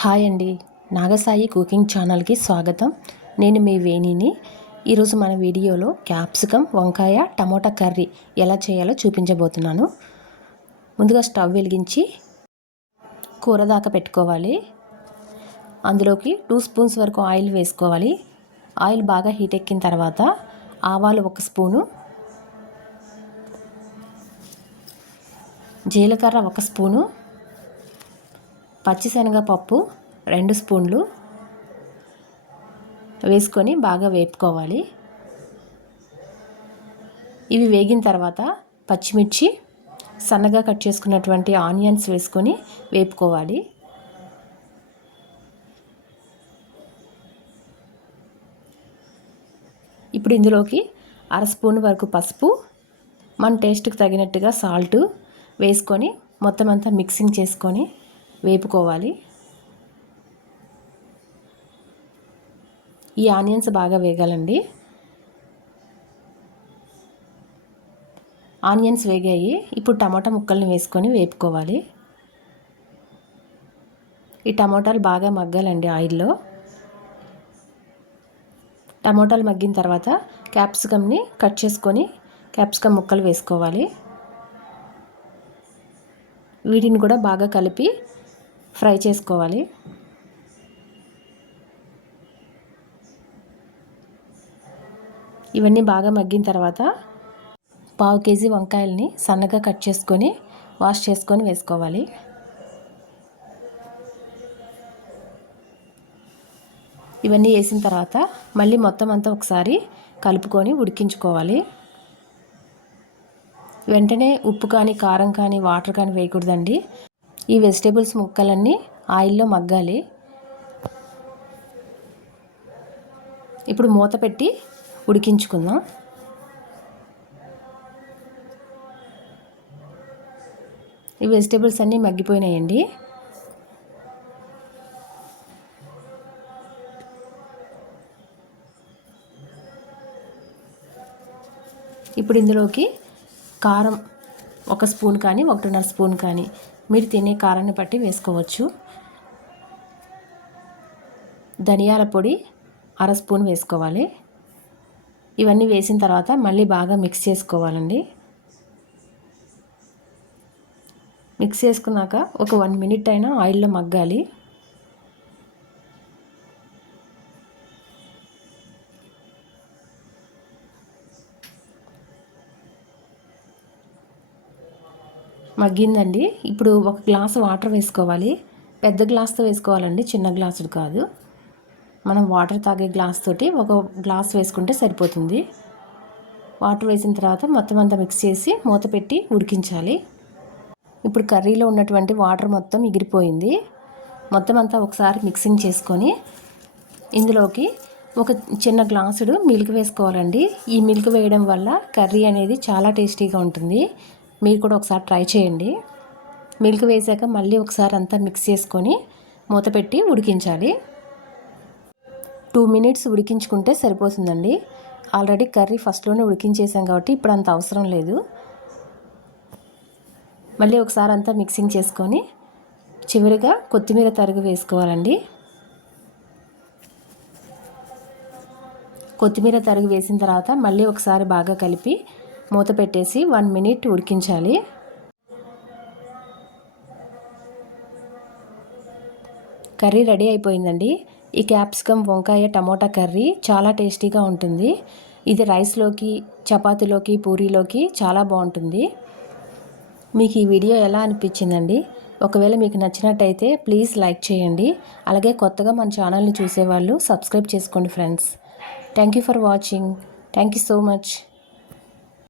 Hi అండి. Nagasai cooking ఛానల్కి స్వాగతం. నేను మీ వేణిని. ఈరోజు మన వీడియోలో క్యాప్సికం వంకాయ టమోటా కర్రీ ఎలా చేయాలో చూపించబోతున్నాను. ముందుగా స్టవ్ వెలిగించి కూర దాకా పెట్టుకోవాలి. అందులోకి టూ స్పూన్స్ వరకు ఆయిల్ వేసుకోవాలి. ఆయిల్ బాగా హీట్ ఎక్కిన తర్వాత ఆవాలు ఒక స్పూను జీలకర్ర ఒక స్పూను పచ్చిశనగపప్పు రెండు స్పూన్లు వేసుకొని బాగా వేపుకోవాలి. ఇవి వేగిన తర్వాత పచ్చిమిర్చి సన్నగా కట్ చేసుకున్నటువంటి ఆనియన్స్ వేసుకొని వేపుకోవాలి. ఇప్పుడు ఇందులోకి అర స్పూన్ వరకు పసుపు మన టేస్ట్కి తగినట్టుగా సాల్ట్ వేసుకొని మొత్తం అంతా మిక్సింగ్ చేసుకొని వేపుకోవాలి. ఈ ఆనియన్స్ బాగా వేగాలండి. ఆనియన్స్ వేగాయి. ఇప్పుడు టమాటా ముక్కల్ని వేసుకొని వేపుకోవాలి. ఈ టమాటాలు బాగా మగ్గాలండి ఆయిల్లో. టమాటాలు మగ్గిన తర్వాత క్యాప్సికమ్ని కట్ చేసుకొని క్యాప్సికమ్ ముక్కలు వేసుకోవాలి. వీటిని కూడా బాగా కలిపి ఫ్రై చేసుకోవాలి. ఇవన్నీ బాగా మగ్గిన తర్వాత పావు కేజీ వంకాయల్ని సన్నగా కట్ చేసుకొని వాష్ చేసుకొని వేసుకోవాలి. ఇవన్నీ వేసిన తర్వాత మళ్ళీ మొత్తం అంతా ఒకసారి కలుపుకొని ఉడికించుకోవాలి. వెంటనే ఉప్పు కానీ కారం కానీ వాటర్ కానీ వేయకూడదండి. ఈ వెజిటేబుల్స్ ముక్కలన్నీ ఆయిల్లో మగ్గాలి. ఇప్పుడు మూత పెట్టి ఉడికించుకుందాం. ఈ వెజిటేబుల్స్ అన్నీ మగ్గిపోయినాయండి. ఇప్పుడు ఇందులోకి కారం ఒక స్పూన్ కానీ ఒకటిన్నర స్పూన్ కానీ మీరు తినే కారాన్ని బట్టి వేసుకోవచ్చు. ధనియాల పొడి అర స్పూన్ వేసుకోవాలి. ఇవన్నీ వేసిన తర్వాత మళ్ళీ బాగా మిక్స్ చేసుకోవాలండి. మిక్స్ చేసుకున్నాక ఒక వన్ మినిట్ అయినా ఆయిల్లో మగ్గాలి. మగ్గిందండి. ఇప్పుడు ఒక గ్లాసు వాటర్ వేసుకోవాలి. పెద్ద గ్లాస్తో వేసుకోవాలండి చిన్న గ్లాసుడు కాదు. మనం వాటర్ తాగే గ్లాస్ తోటి ఒక గ్లాస్ వేసుకుంటే సరిపోతుంది. వాటర్ వేసిన తర్వాత మొత్తం అంతా మిక్స్ చేసి మూత పెట్టి ఉడికించాలి. ఇప్పుడు కర్రీలో ఉన్నటువంటి వాటర్ మొత్తం ఎగిరిపోయింది. మొత్తం అంతా ఒకసారి మిక్సింగ్ చేసుకొని ఇందులోకి ఒక చిన్న గ్లాసుడు మిల్క్ వేసుకోవాలండి. ఈ మిల్క్ వేయడం వల్ల కర్రీ అనేది చాలా టేస్టీగా ఉంటుంది. మీరు కూడా ఒకసారి ట్రై చేయండి. మిల్క్ వేసాక మళ్ళీ ఒకసారి అంతా మిక్స్ చేసుకొని మూత పెట్టి ఉడికించాలి. టూ మినిట్స్ ఉడికించుకుంటే సరిపోతుందండి. ఆల్రెడీ కర్రీ ఫస్ట్లోనే ఉడికించేసాం కాబట్టి ఇప్పుడు అంత అవసరం లేదు. మళ్ళీ ఒకసారి అంతా మిక్సింగ్ చేసుకొని చివరిగా కొత్తిమీర తరుగు వేసుకోవాలండి. కొత్తిమీర తరుగు వేసిన తర్వాత మళ్ళీ ఒకసారి బాగా కలిపి మూత పెట్టేసి వన్ మినిట్ ఉడికించాలి. కర్రీ రెడీ అయిపోయిందండి. ఈ క్యాప్సికమ్ వంకాయ టమోటా కర్రీ చాలా టేస్టీగా ఉంటుంది. ఇది రైస్లోకి చపాతీలోకి పూరీలోకి చాలా బాగుంటుంది. మీకు ఈ వీడియో ఎలా అనిపించిందండి? ఒకవేళ మీకు నచ్చినట్టయితే ప్లీజ్ లైక్ చేయండి. అలాగే కొత్తగా మన ఛానల్ని చూసేవాళ్ళు సబ్స్క్రైబ్ చేసుకోండి friends. Thank you for watching. Thank you so much.